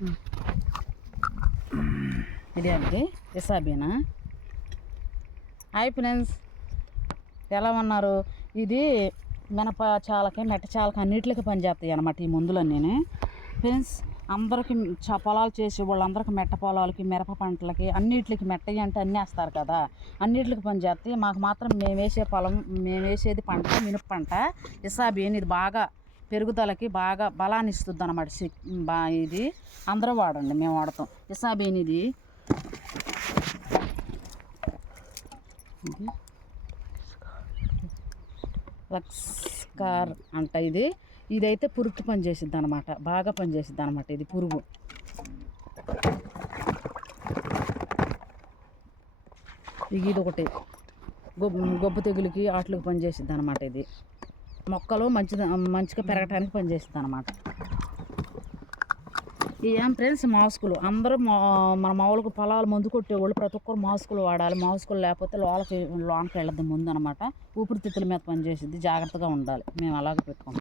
Hmm. ఇదే అండి ఇసాబీనా hi friends ఎలా ఉన్నారు? ఇది మినప చాలకి మెట్ట చాలకి అన్నిటికి పనిచేస్తాయి అనమాట ఈ మందులన్నీ ఫ్రెండ్స్ అందరికి చ పొలాలు చేసే వాళ్ళందరికీ మెట్ట పొలాలకి మిరప పంటలకి అన్నిటికి మెట్ట అంటే అన్నీ వేస్తారు కదా. అన్నిటికి పనిచేస్తాయి. మాకు మాత్రం మేము వేసే పొలం మేము వేసేది పంట మినప పంట ఇసాబీన్ ఇది బాగా పెరుగుదలకి బాగా బలాన్ని ఇస్తుంది అనమాట బా ఇది. అందరూ వాడండి మేము వాడతాం. ఇసాబీన్ ఇది. లక్స్కార్ అంట ఇది. ఇదైతే పురుగు పని చేసిద్ది అనమాట బాగా పని చేసిద్ది అనమాట ఇది పురుగు. ఇది ఒకటి గొబ్బు గొబ్బు తెగులకి ఆటలకు పనిచేసిద్ది అనమాట ఇది. మొక్కలు మంచి మంచిగా పెరగటానికి పని అనమాట ఏం ఫ్రెండ్స్ మాస్కులు. అందరూ మా మన మామూలుగా పొలాలు మందు కొట్టేవాళ్ళు ప్రతి ఒక్కరు మాస్కులు వాడాలి. మాస్కులు లేకపోతే లోనకి లోనకి వెళ్ళద్దు ముందు అనమాట ఊపిరితిత్తుల మీద పనిచేసిద్ది. జాగ్రత్తగా ఉండాలి. మేము అలాగే పెట్టుకుంటాం.